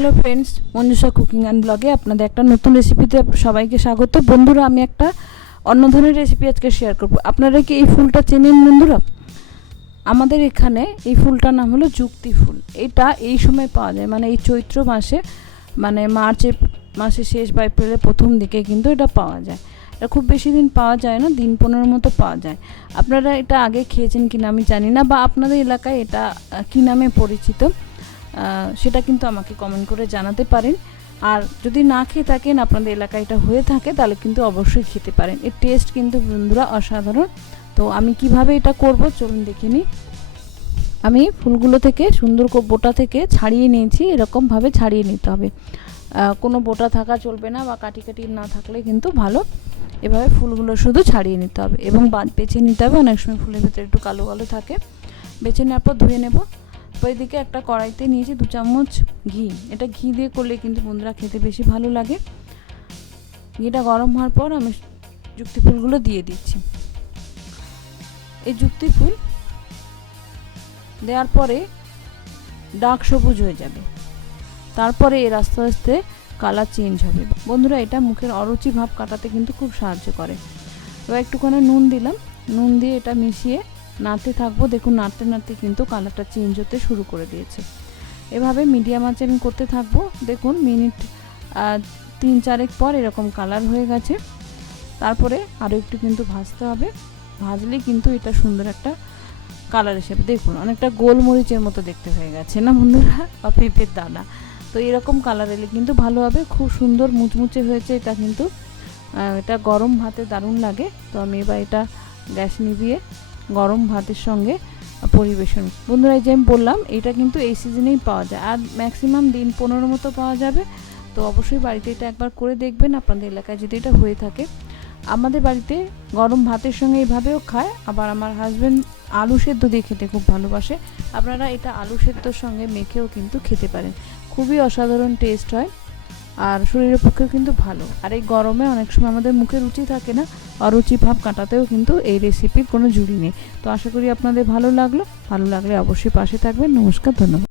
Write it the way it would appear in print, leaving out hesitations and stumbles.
Hello friends, Manjusha cooking and ব্লগে আপনাদের একটা নতুন রেসিপিতে সবাইকে স্বাগত। বন্ধুরা, আমি একটা অন্য ধরনের রেসিপি আজকে শেয়ার করব। আপনারা কি এই ফুলটা চেনেন বন্ধুরা? আমাদের এখানে এই ফুলটার নাম হলো যুক্তি ফুল। এটা এই সময় পাওয়া যায়, মানে এই চৈত্র মাসে, মানে মাসের শেষ বা এপ্রিলের প্রথম দিকে কিন্তু এটা পাওয়া যায়। এটা খুব বেশি দিন পাওয়া যায় না, দিন 15 মতো পাওয়া যায়। আপনারা এটা আগে খেয়েছেন কিনা আমি জানি না, বা আপনাদের এলাকায় এটা কী নামে পরিচিত সেটা কিন্তু আমাকে কমেন্ট করে জানাতে পারেন। আর যদি না খেয়ে থাকেন, আপনাদের এলাকায় এটা হয়ে থাকে, তাহলে কিন্তু অবশ্যই খেতে পারেন। এর টেস্ট কিন্তু বন্ধুরা অসাধারণ। তো আমি কিভাবে এটা করব চলুন দেখে নিই। আমি ফুলগুলো থেকে সুন্দর বোটা থেকে ছাড়িয়ে নিয়েছি। এরকমভাবে ছাড়িয়ে নিতে হবে, কোনো বোটা থাকা চলবে না, বা কাটি কাটি না থাকলে কিন্তু ভালো। এভাবে ফুলগুলো শুধু ছাড়িয়ে নিতে হবে এবং বেছে নিতে হবে। অনেক সময় ফুলের ভিতরে একটু কালো কালো থাকে। বেছে নেওয়ার পর ধুয়ে নেব। ওইদিকে একটা কড়াইতে নিয়েছি 2 চামচ ঘি। এটা ঘি দিয়ে করলে কিন্তু বন্ধুরা খেতে বেশি ভালো লাগে। ঘিটা গরম হওয়ার পর আমি যুক্তি ফুলগুলো দিয়ে দিচ্ছি। এই যুক্তি ফুল দেওয়ার পরে ডার্ক সবুজ হয়ে যাবে। তারপরে এর আস্তে আস্তে কালার চেঞ্জ হবে। বন্ধুরা, এটা মুখের অরুচি ভাব কাটাতে কিন্তু খুব সাহায্য করে। এবার একটুখানি নুন দিলাম। নুন দিয়ে এটা মিশিয়ে নাড়তে থাকবো। দেখুন, নাড়তে নাড়তে কিন্তু কালারটা চেঞ্জ হতে শুরু করে দিয়েছে। এভাবে মিডিয়াম আঁচে আমি করতে থাকবো। দেখুন, মিনিট 3-4 পর এরকম কালার হয়ে গেছে। তারপরে আরও একটু কিন্তু ভাজতে হবে। ভাজলে কিন্তু এটা সুন্দর একটা কালার হিসেবে, দেখুন অনেকটা গোলমরিচের মতো দেখতে হয়ে গেছে না বন্ধুরা, বা পেঁপের দানা। তো এরকম কালার এলে কিন্তু ভালো হবে। খুব সুন্দর মুচমুচে হয়েছে এটা, কিন্তু এটা গরম ভাতে দারুণ লাগে। তো আমি এবার এটা গ্যাস নিভিয়ে গরম ভাতের সঙ্গে পরিবেশন। বন্ধুরা, এই যে আমি বললাম, এটা কিন্তু এই সিজনেই পাওয়া যায়, আর ম্যাক্সিমাম দিন 15 মতো পাওয়া যাবে। তো অবশ্যই বাড়িতে এটা একবার করে দেখবেন, আপনাদের এলাকায় যদি এটা হয়ে থাকে। আমাদের বাড়িতে গরম ভাতের সঙ্গে এইভাবেও খায়, আবার আমার হাজব্যান্ড আলু সেদ্ধ দিয়ে খেতে খুব ভালোবাসে। আপনারা এটা আলু সেদ্ধর সঙ্গে মেখেও কিন্তু খেতে পারেন। খুবই অসাধারণ টেস্ট হয়, আর শরীরের পক্ষেও কিন্তু ভালো। আর এই গরমে অনেক সময় আমাদের মুখে রুচি থাকে না, অরুচি ভাব কাটাতেও কিন্তু এই রেসিপির কোনো জুড়ি নেই। তো আশা করি আপনাদের ভালো লাগলো। ভালো লাগলে অবশ্যই পাশে থাকবেন। নমস্কার, ধন্যবাদ।